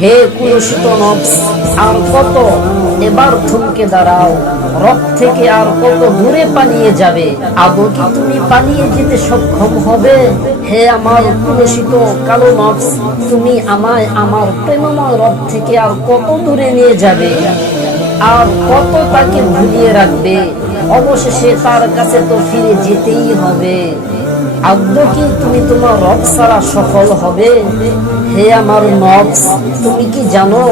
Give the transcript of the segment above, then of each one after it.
হে কুলসিত নফস, আর কত? এবার থমকে দাঁড়াও। রব থেকে আর কত দূরে পালিয়ে যাবে? আদৌ কি তুমি পালিয়ে যেতে সক্ষম হবে? হে আমার কুলসিত কালো নফস, তুমি আমায় আমার প্রেমময় রব থেকে আর কত দূরে নিয়ে যাবে? আর কত তাকে ভুলিয়ে রাখবে? অবশেষে তার কাছে তো ফিরে যেতেই হবে। আদৌ কি তুমি তোমার রব ছাড়া সফল হবে? হে আমার নফস, তুমি কি জানো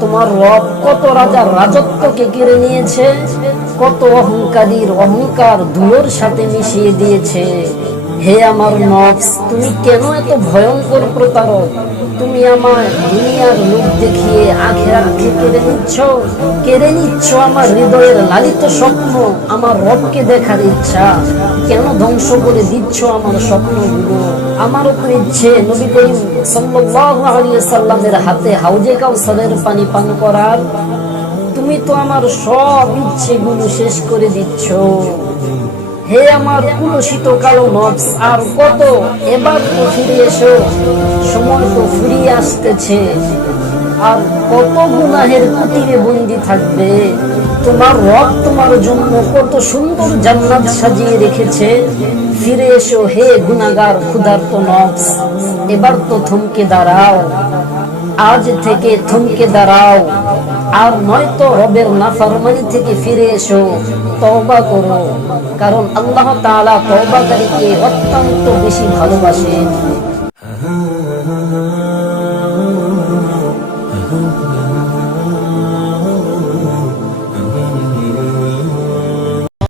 তোমার রব কত রাজার রাজত্বকে কেড়ে নিয়েছে? কত অহংকারীর অহংকার ধুলোর সাথে মিশিয়ে দিয়েছে। হে আমার নফস, তুমি কেন এত ভয়ঙ্কর প্রতারক? তুমি আমায় দুনিয়ার লোক দেখিয়ে আখিরাতকে কেড়ে নিচ্ছ আমার হৃদয়ের লালিত স্বপ্ন, আমার রবকে দেখার ইচ্ছা। কেন ধ্বংস করে দিচ্ছ আমার স্বপ্নগুলো? আমারও তো ইচ্ছে নবী করিম সাল্লাল্লাহু আলাইহি ওয়াসাল্লামের হাতে হাউজে কাউসারের পানি পান করার। তুমি তো আমার সব ইচ্ছেগুলো শেষ করে দিচ্ছ। হে আমার কুলসিত কালো নফস, আর কত? এবার তো ফিরে এসো, সময় তো ফুরিয়ে আসতেছে। আর কত গুনাহের কুটিরে বন্দি থাকবে? তোমার রব তোমার জন্য কত সুন্দর জান্নাত সাজিয়ে রেখেছে। ফিরে এসো হে গুনাহগার ক্ষুধার্ত নফস, এবার তো থমকে দাঁড়াও। আজ থেকে থমকে দাঁড়াও, আর নয়তো রবের নাফরমানি থেকে ফিরে এসো, তওবা করো। কারণ আল্লাহ তাআলা তওবাকারীকে অত্যন্ত বেশি ভালোবাসেন।